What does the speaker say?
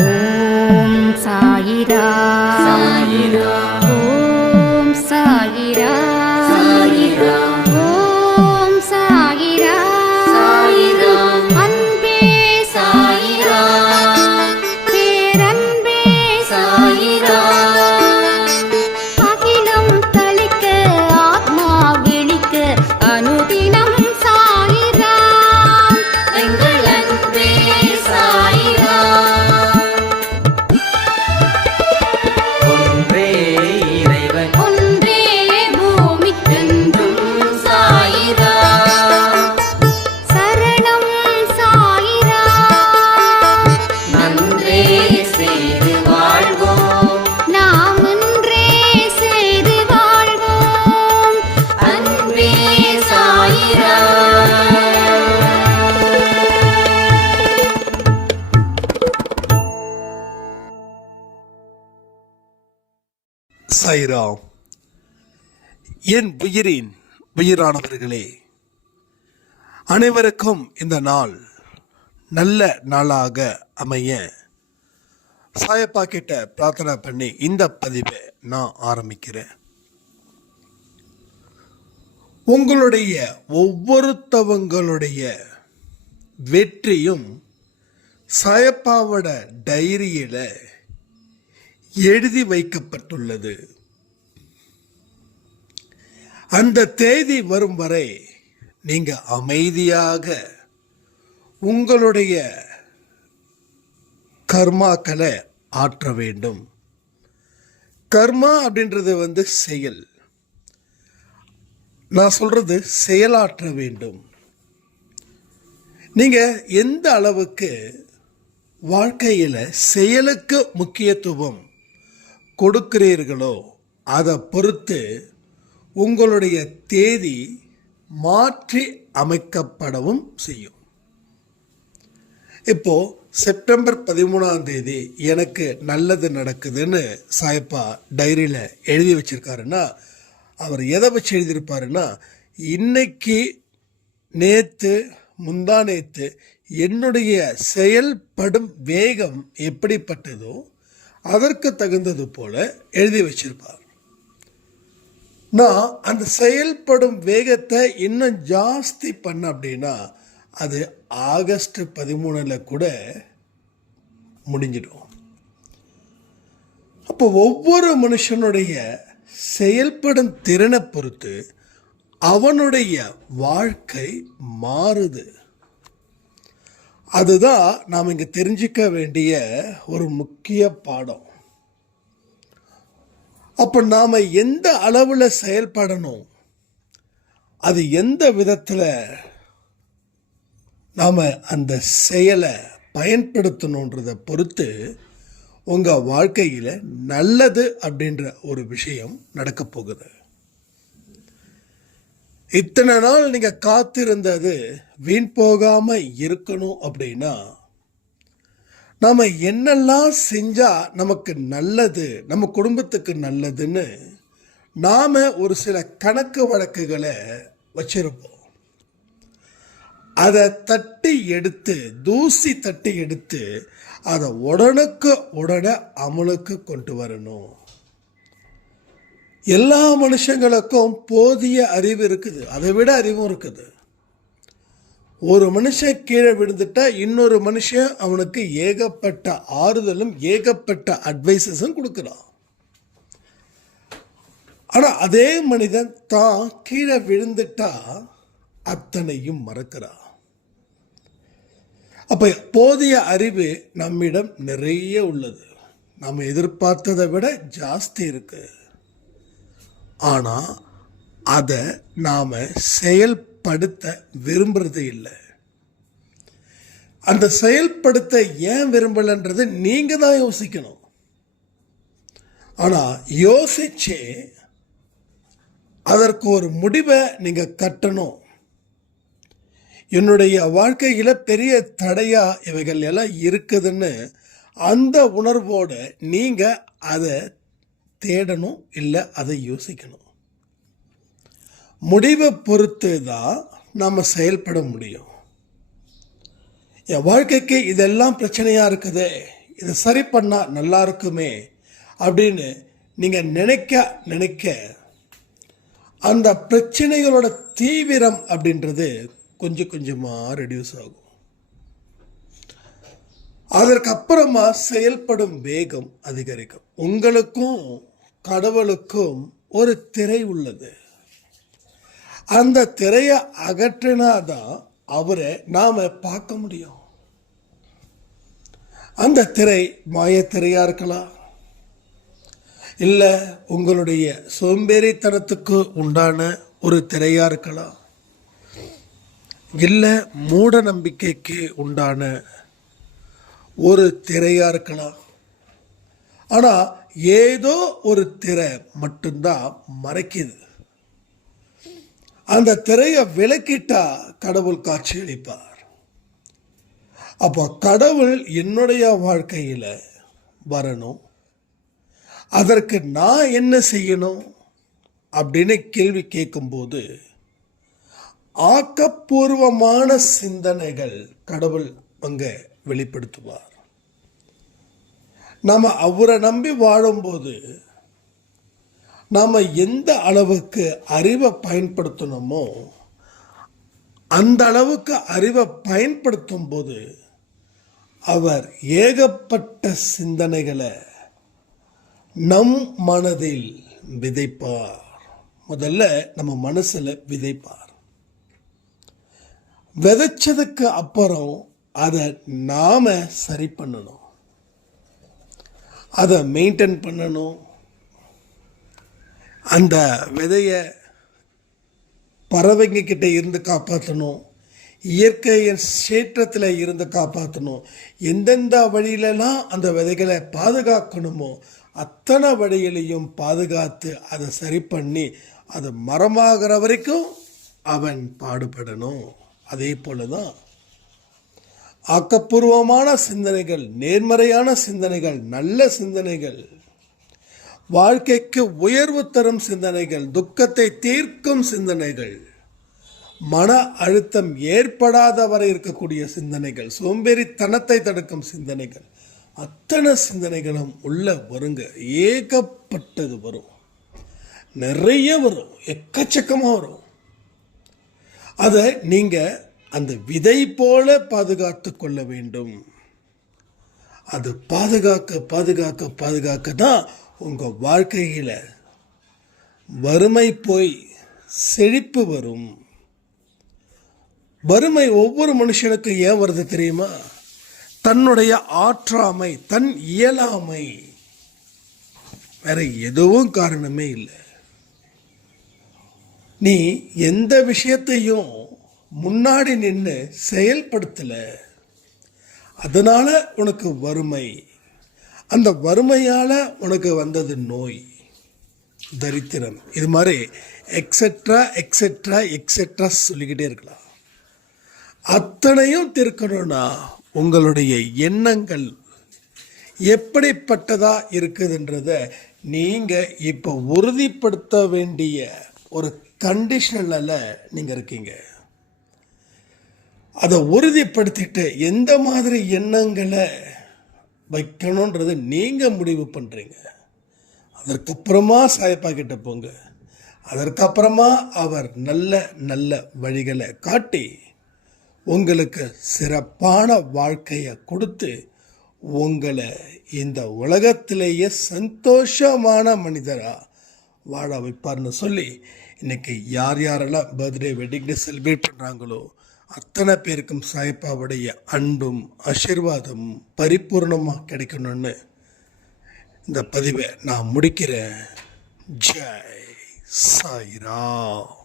ஓம் சாயிரா சாயிரா ஓம் சாயிரா சாயிரா ஓம் சாயிரா சாயிரா அன்பே சாயிரா பேரன்பே சாயிரா அகிலம் தளிக்க ஆத்மா விழிக்க அனுதினம் சாயிரா எங்கள் அன்பே சாயிரா ஒன்றே இறைவன் ஒன்றே பூமிக்கென்றும் சாயிரா சரணம் சாயிரா நன்றே செய்து வாழ்வோம் நாம் ஒன்றே செய்து வாழ்வோம் அன்பே சாயிரா சாய்ராம். என் உயிரின் உயிரானவர்களே, அனைவருக்கும் இந்த நாள் நல்ல நாளாக அமைய சாயப்பா கிட்ட பிரார்த்தனை பண்ணி இந்த பதிவை நான் ஆரம்பிக்கிறேன். உங்களுடைய ஒவ்வொருத்தவங்களுடைய வெற்றியும் சாயப்பாவோட டைரியில எழுதி வைக்கப்பட்டுள்ளது. அந்த தேதி வரும் வரை நீங்க அமைதியாக உங்களுடைய கர்மாக்களை ஆற்ற வேண்டும். கர்மா அப்படின்றது செயல். நான் சொல்றது செயலாற்ற வேண்டும். நீங்க எந்த அளவுக்கு வாழ்க்கையில செயலுக்கு முக்கியத்துவம் கொடுக்கிறீர்களோ அதை பொறுத்து உங்களுடைய தேதி மாற்றி அமைக்கப்படவும் செய்யும். இப்போ செப்டம்பர் 13ஆம் தேதி எனக்கு நல்லது நடக்குதுன்னு சாயப்பா டைரியில் எழுதி வச்சிருக்காருன்னா அவர் எதை வச்சு எழுதியிருப்பாருன்னா, இன்னைக்கு நேற்று முந்தா நேற்று என்னுடைய செயல்படும் வேகம் எப்படிப்பட்டதோ அதற்கு தகுந்தது போல எழுதி வச்சிருப்பார். நான் அந்த செயல்படும் வேகத்தை இன்னும் ஜாஸ்தி பண்ண அப்படின்னா அது ஆகஸ்ட் 13 கூட முடிஞ்சிடும். அப்போ ஒவ்வொரு மனுஷனுடைய செயல்படும் திறனை பொறுத்து அவனுடைய வாழ்க்கை மாறுது. அதுதான் நாம் இங்கே தெரிஞ்சிக்க வேண்டிய ஒரு முக்கிய பாடம். அப்போ நாம் எந்த அளவில் செயல்படணும், அது எந்த விதத்தில் நாம் அந்த செயலை பயன்படுத்தணுன்றதை பொறுத்து உங்கள் வாழ்க்கையில் நல்லது அப்படின்ற ஒரு விஷயம் நடக்க போகுது. இத்தனை நாள் நீங்கள் காத்திருந்தது வீண் போகாமல் இருக்கணும் அப்படின்னா நாம் என்னெல்லாம் செஞ்சால் நமக்கு நல்லது, நம்ம குடும்பத்துக்கு நல்லதுன்னு நாம் ஒரு சில கணக்கு வழக்குகளை வச்சிருப்போம். அதை தட்டி எடுத்து, தூசி தட்டி எடுத்து அதை உடனுக்கு உடனே அமலுக்கு கொண்டு வரணும். எல்லா மனுஷங்களுக்கும் போதிய அறிவு இருக்குது, அதை விட அறிவும் இருக்குது. ஒரு மனுஷன் கீழே விழுந்துட்டா இன்னொரு மனுஷன் அவனுக்கு ஏகப்பட்ட ஆறுதலும் ஏகப்பட்ட அட்வைசஸும் கொடுக்குறான். ஆனால் அதே மனிதன் தான் கீழே விழுந்துட்டா அத்தனையும் மறக்கிறான். அப்போ போதிய அறிவு நம்மிடம் நிறைய உள்ளது, நம்ம எதிர்பார்த்ததை விட ஜாஸ்தி இருக்கு. ஆனால் அதை நாம் செயல்படுத்த விரும்புறது இல்லை. அந்த செயல்படுத்த ஏன் விரும்பலைன்றது நீங்கள் தான் யோசிக்கணும். ஆனால் யோசிச்சு அதற்கு ஒரு முடிவை நீங்கள் கட்டணும். என்னுடைய வாழ்க்கையில் பெரிய தடையாக இவைகள் எல்லாம் இருக்குதுன்னு அந்த உணர்வோடு நீங்கள் அதை தேடணும், இல்லை அதை யோசிக்கணும். முடிவை பொறுத்து தான் நாம் செயல்பட முடியும். என் வாழ்க்கைக்கு இதெல்லாம் பிரச்சனையாக இருக்குது, இதை சரி பண்ணால் நல்லா இருக்குமே அப்படின்னு நீங்கள் நினைக்க அந்த பிரச்சனைகளோட தீவிரம் அப்படின்றது கொஞ்சம் கொஞ்சமாக ரெடியூஸ் ஆகும். அதற்கப்புறமா செயல்படும் வேகம் அதிகரிக்கும். உங்களுக்கும் கடவுளுக்கும் ஒரு திரை உள்ளது. அந்த திரையை அகற்றினாதான் அவரை நாம பார்க்க முடியும். அந்த திரை மாயத்திரையா இருக்கலாம், இல்லை உங்களுடைய சோம்பேறித்தனத்துக்கு உண்டான ஒரு திரையா இருக்கலாம், இல்லை மூட நம்பிக்கைக்கு உண்டான ஒரு திரையா இருக்கலாம். ஆனால் ஏதோ ஒரு திரை மட்டும்தான் மறைக்குது. அந்த திரையை விலக்கிட்டா கடவுள் காட்சி அளிப்பார். அப்போ கடவுள் என்னுடைய வாழ்க்கையில் வரணும், அதற்கு நான் என்ன செய்யணும் அப்படின்னு கேள்வி கேட்கும்போது ஆக்கப்பூர்வமான சிந்தனைகள் கடவுள் அங்கே வெளிப்படுத்துவார். நாம் அவரை நம்பி வாழும்போது நாம் எந்த அளவுக்கு அறிவை பயன்படுத்தணுமோ அந்த அளவுக்கு அறிவை பயன்படுத்தும் போது அவர் ஏகப்பட்ட சிந்தனைகளை நம் மனதில் விதைப்பார். முதல்ல நம்ம மனசில் விதைப்பார். விதைச்சதுக்கு அப்புறம் அதை நாம சரி பண்ணணும், அதை மெயின்டைன் பண்ணணும். அந்த விதையை பறவைங்க கிட்ட இருந்து காப்பாற்றணும், இயற்கையின் சேற்றத்தில் இருந்து காப்பாற்றணும். எந்தெந்த வழியிலலாம் அந்த விதைகளை பாதுகாக்கணுமோ அத்தனை வழியிலையும் பாதுகாத்து அதை சரி பண்ணி அது மரமாகிற வரைக்கும் அவன் பாடுபடணும். அதே போல தான் ஆக்கப்பூர்வமான சிந்தனைகள், நேர்மறையான சிந்தனைகள், நல்ல சிந்தனைகள், வாழ்க்கைக்கு உயர்வு தரும் சிந்தனைகள், துக்கத்தை தீர்க்கும் சிந்தனைகள், மன அழுத்தம் ஏற்படாத வரை இருக்கக்கூடிய சிந்தனைகள், சோம்பேறித்தனத்தை தடுக்கும் சிந்தனைகள், அத்தனை சிந்தனைகளும் உள்ள வருங்க. ஏகப்பட்டது வரும், நிறைய வரும், எக்கச்சக்கமாக வரும். அதை நீங்கள் அந்த விதை போல பாதுகாத்து கொள்ள வேண்டும். அது பாதுகாக்க தான் உங்கள் வாழ்க்கையில் வறுமை போய் செழிப்பு வரும். வறுமை ஒவ்வொரு மனுஷனுக்கும் ஏன் வருது தெரியுமா? தன்னுடைய ஆற்றாமை, தன் இயலாமை, வேற எதுவும் காரணமே இல்லை. நீ எந்த விஷயத்தையும் முன்னாடி நின்று செயல்படுத்தல, அதனால உனக்கு வறுமை. அந்த வறுமையால் உனக்கு வந்தது நோய், தரித்திரம், இது மாதிரி எக்ஸெட்ரா எக்ஸெட்ரா எக்ஸெட்ரா சொல்லிக்கிட்டே இருக்கலாம். அத்தனையும் தீர்க்கணும்னா உங்களுடைய எண்ணங்கள் எப்படிப்பட்டதா இருக்குதுன்றத நீங்கள் இப்போ உறுதிப்படுத்த வேண்டிய ஒரு கண்டிஷனில் நீங்கள் இருக்கீங்க. அதை உறுதிப்படுத்திட்டு எந்த மாதிரி எண்ணங்களை வைக்கணுன்றது நீங்கள் முடிவு பண்ணுறீங்க. அதற்கப்புறமா சாயப்பா கிட்ட போங்க. அதற்கப்புறமா அவர் நல்ல நல்ல வழிகளை காட்டி உங்களுக்கு சிறப்பான வாழ்க்கையை கொடுத்து உங்களை இந்த உலகத்திலேயே சந்தோஷமான மனிதராக வாழ வைப்பார்னு சொல்லி இன்றைக்கி யாரெல்லாம் பர்த்டே வெட்டிங் டே செலிப்ரேட் பண்ணுறாங்களோ அத்தனை பேருக்கும் சாயப்பாவுடைய அன்பும் ஆசீர்வாதமும் பரிபூர்ணமாக கிடைக்கணும்னு இந்த பதிவை நான் முடிக்கிறேன். ஜெய் சாய்ராம்.